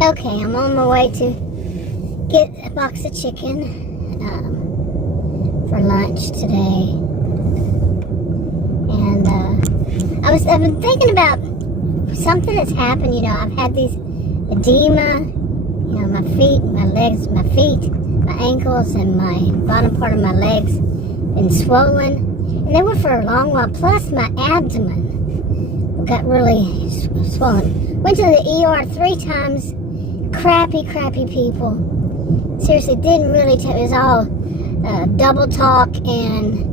Okay, I'm on my way to get a box of chicken for lunch today. And I've been thinking about something that's happened. I've had these edema, my feet, my legs, my feet, my ankles, and my bottom part of my legs been swollen. And they were for a long while. Plus my abdomen got really swollen. Went to the ER 3 times. Crappy people. Seriously, didn't really tell. It was all double talk and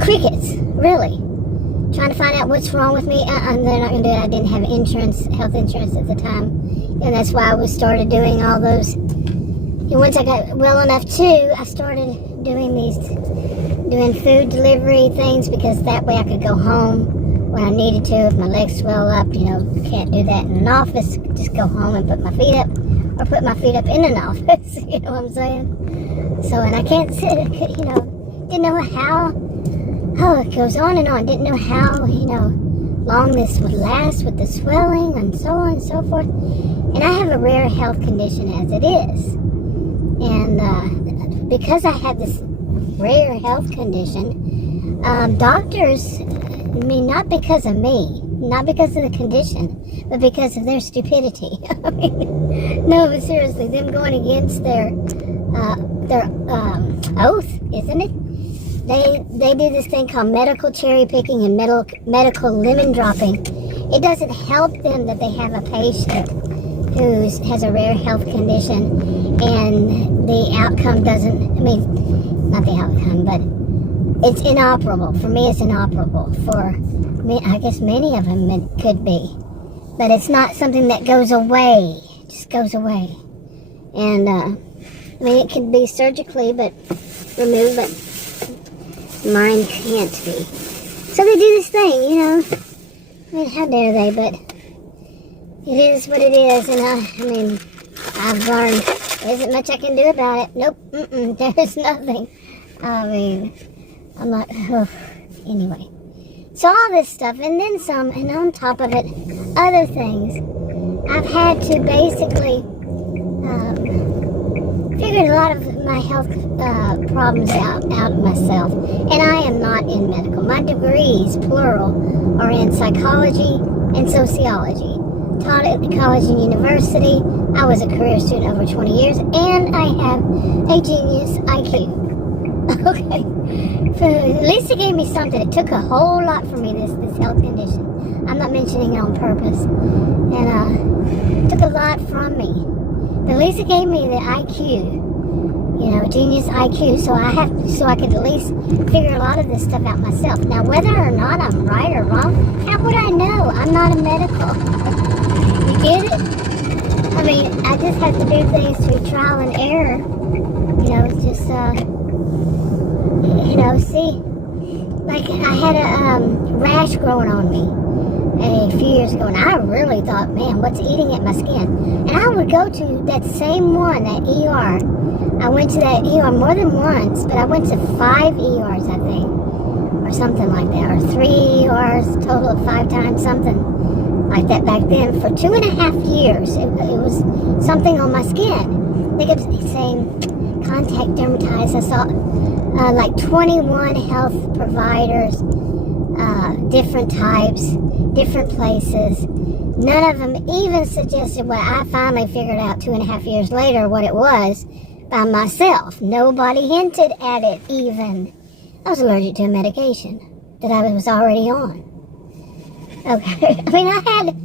crickets, really. Trying to find out what's wrong with me. They're not going to do it. I didn't have health insurance at the time. And that's why I started doing all those. And once I got well enough too, I started doing food delivery things, because that way I could go home when I needed to. If my legs swell up, can't do that in an office. Just go home and put my feet up, or put my feet up in an office. You know what I'm saying? So, and I can't sit, didn't know how it goes on and on. Didn't know how, long this would last with the swelling and so on and so forth. And I have a rare health condition as it is. And because I have this rare health condition, doctors, not because of me, not because of the condition, but because of their stupidity. No, but seriously, them going against their oath, isn't it? They do this thing called medical cherry picking and medical lemon dropping. It doesn't help them that they have a patient who has a rare health condition, and the outcome doesn't, not the outcome, but it's inoperable. For me, it's inoperable. For me, I guess many of them it could be. But it's not something that goes away. It just goes away. And, it can be surgically removed, but mine can't be. So they do this thing, how dare they, but it is what it is. And I've learned there isn't much I can do about it. Nope, there's nothing. I'm not, anyway. So all this stuff, and then some, and on top of it, other things. I've had to basically figure a lot of my health problems out myself. And I am not in medical. My degrees, plural, are in psychology and sociology. Taught at the college and university. I was a career student over 20 years, and I have a genius IQ. Okay. So at least it gave me something. It took a whole lot for me, this health condition. I'm not mentioning it on purpose. And it took a lot from me. But at least it gave me the IQ. Genius IQ. So I could at least figure a lot of this stuff out myself. Now, whether or not I'm right or wrong, how would I know? I'm not a medical. You get it? I just have to do things through trial and error. Just see, like I had a rash growing on me a few years ago, and I really thought, man, what's eating at my skin? And I would go to that same one, that ER. I went to that ER more than once, but I went to 5 ERs, I think, or something like that, or 3 ERs, total of 5 times, something like that back then. For 2.5 years, it was something on my skin. They kept saying contact dermatitis. I saw like 21 health providers, different types, different places. None of them even suggested what I finally figured out 2.5 years later what it was by myself. Nobody hinted at it even. I was allergic to a medication that I was already on. Okay, I had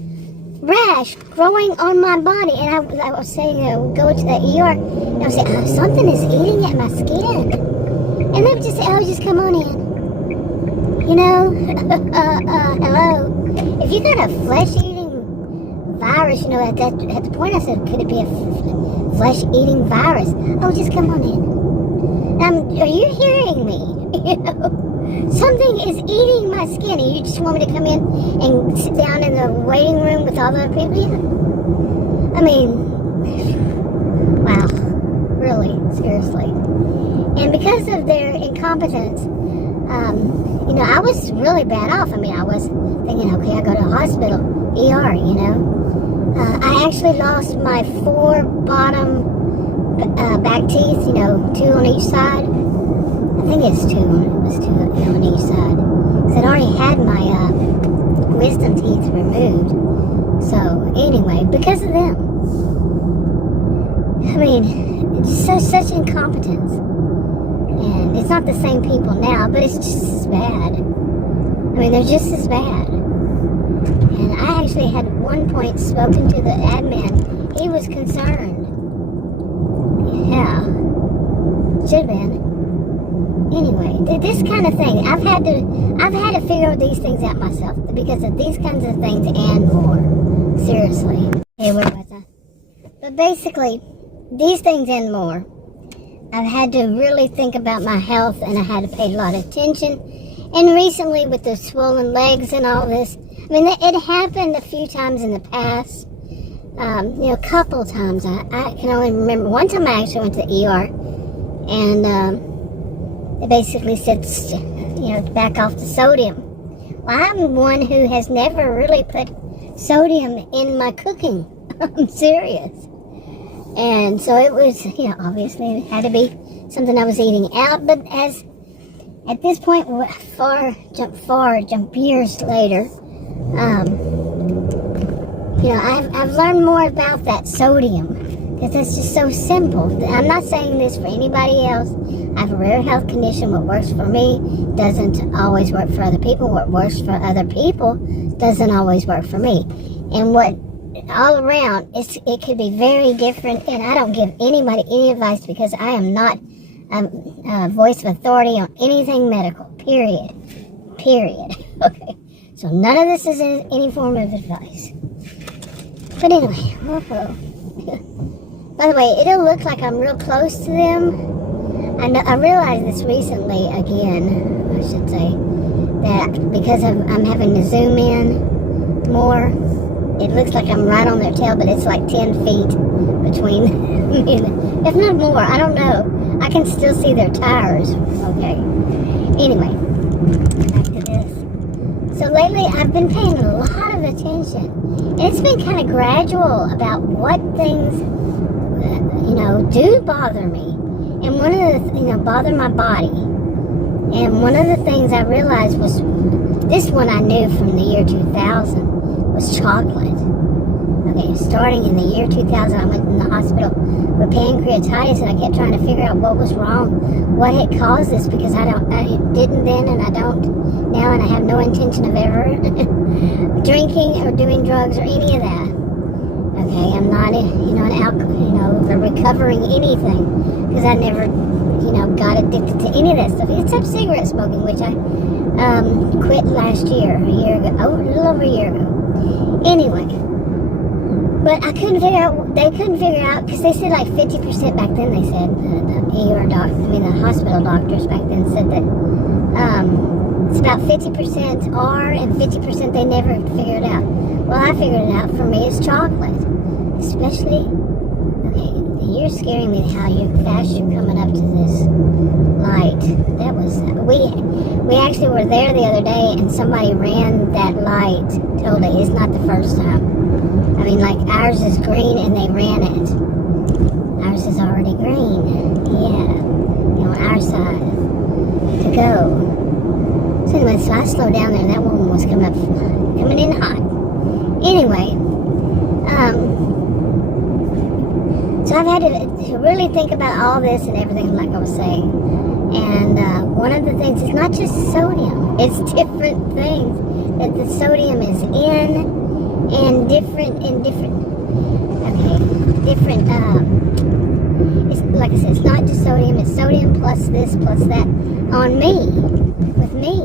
rash growing on my body, and I was saying, go to the ER, and I was saying, something is eating at my skin. And they would just say, just come on in. Hello. If you got a flesh-eating virus, at the point I said, could it be a flesh-eating virus? Just come on in. Are you hearing me? Something is eating my skin, and you just want me to come in and sit down in the waiting room with all the other people? Wow. Really, seriously. And because of their incompetence, I was really bad off. I was thinking, okay, I go to a hospital, ER, I actually lost my 4 bottom back teeth, 2 on each side. I think it's 2. It was 2 on each side. Because I'd already had my wisdom teeth removed. So, anyway, because of them. I mean, it's such incompetence. And it's not the same people now, but it's just as bad. I mean, they're just as bad. And I actually had at one point spoken to the admin. He was concerned. Yeah. Should have been. Anyway, this kind of thing, I've had to figure these things out myself because of these kinds of things and more. Seriously. Hey, where was I? But basically, these things and more. I've had to really think about my health, and I had to pay a lot of attention. And recently, with the swollen legs and all this, I mean, it happened a few times in the past. A couple times. I can only remember. One time I actually went to the ER, and they basically said, back off the sodium. Well, I'm one who has never really put sodium in my cooking. I'm serious. And so it was, obviously it had to be something I was eating out. But at this point, jump years later, I've learned more about that sodium. Because that's just so simple. I'm not saying this for anybody else. I have a rare health condition. What works for me doesn't always work for other people. What works for other people doesn't always work for me. And what all around, it could be very different. And I don't give anybody any advice because I am not a voice of authority on anything medical. Period. Okay. So none of this is any form of advice. But anyway, by the way, it'll look like I'm real close to them. I realized this recently, again, I should say, that because I'm having to zoom in more, it looks like I'm right on their tail, but it's like 10 feet between, if not more, I don't know. I can still see their tires, okay. Anyway, back to this. So lately, I've been paying a lot of attention, and it's been kind of gradual about what things do bother me. And one of the, bother my body. And one of the things I realized was, this one I knew from the year 2000, was chocolate. Okay, starting in the year 2000, I went in the hospital with pancreatitis, and I kept trying to figure out what was wrong, what had caused this, because I didn't then, and I don't now, and I have no intention of ever drinking or doing drugs or any of that. Okay, I'm not, a recovering anything, because I never, got addicted to any of that stuff, except cigarette smoking, which I quit last year, a little over a year ago. Anyway, but they couldn't figure out, because they said like 50% back then, they said, the hospital doctors back then said that it's about 50% are and 50% they never figured out. Well, I figured it out. For me, it's chocolate. Especially, you're scaring me how fast you're coming up to this light. That was, we actually were there the other day, and somebody ran that light totally. It's not the first time. I mean, like, ours is green and they ran it. Ours is already green. Yeah. On our side to go. So anyway, so I slowed down there, and that woman was coming in hot. Anyway, so I've had to really think about all this and everything, like I was saying. And one of the things is not just sodium; it's different things that the sodium is in, and different. It's like I said, it's not just sodium; it's sodium plus this plus that on me, with me,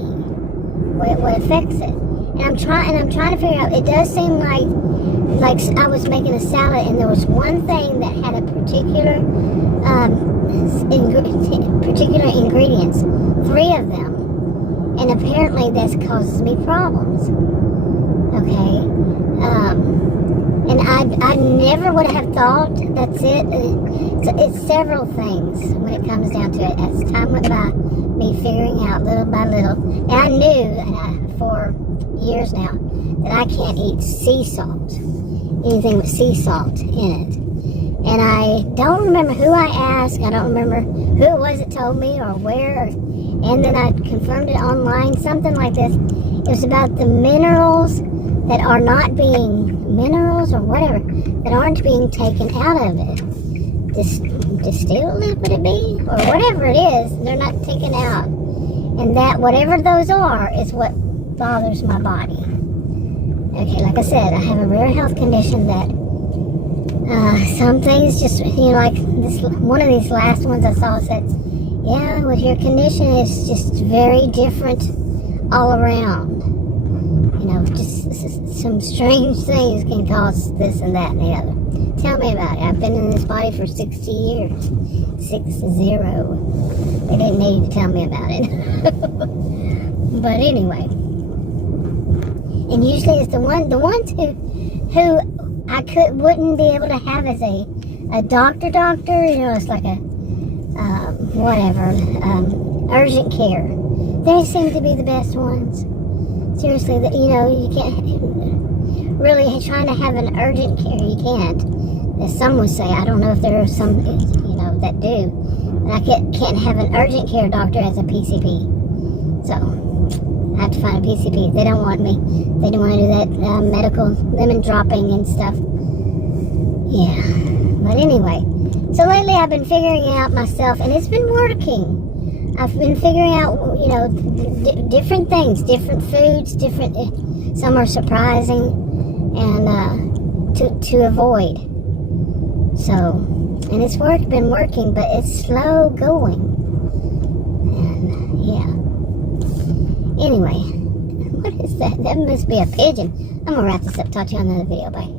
what affects it. And I'm trying to figure out. It does seem like I was making a salad, and there was one thing that had a particular ingredients, 3 of them, and apparently that causes me problems. Okay, and I never would have thought. That's it. It's several things when it comes down to it. As time went by, me figuring out little by little, and I knew for years now that I can't eat sea salt. anything with sea salt in it. And I don't remember who I asked. I don't remember who it was that told me or where. And then I confirmed it online, something like this. It was about the minerals that are not being, minerals or whatever, that aren't being taken out of it. Distilled, would it be? Or whatever it is, they're not taken out. And that, whatever those are, is what bothers my body. Okay, like I said, I have a rare health condition that some things just, like this, one of these last ones I saw said, yeah, with your condition, it's just very different all around. Just some strange things can cause this and that and the other. Tell me about it. I've been in this body for 60 years. 60. They didn't need to tell me about it. But anyway. And usually it's the ones who I wouldn't be able to have as a doctor, it's like a, urgent care. They seem to be the best ones. Seriously, you can't, really trying to have an urgent care, you can't. As some would say, I don't know if there are some, that do. And I can't have an urgent care doctor as a PCP. So, I have to find a PCP. They don't want me. They don't want to do that medical lemon dropping and stuff. Yeah. But anyway. So lately I've been figuring out myself, and it's been working. I've been figuring out, different things, different foods, some are surprising, and to avoid. So, and it's been working, but it's slow going. And, yeah. Anyway, what is that? That must be a pigeon. I'm going to wrap this up. Talk to you on another video. Bye.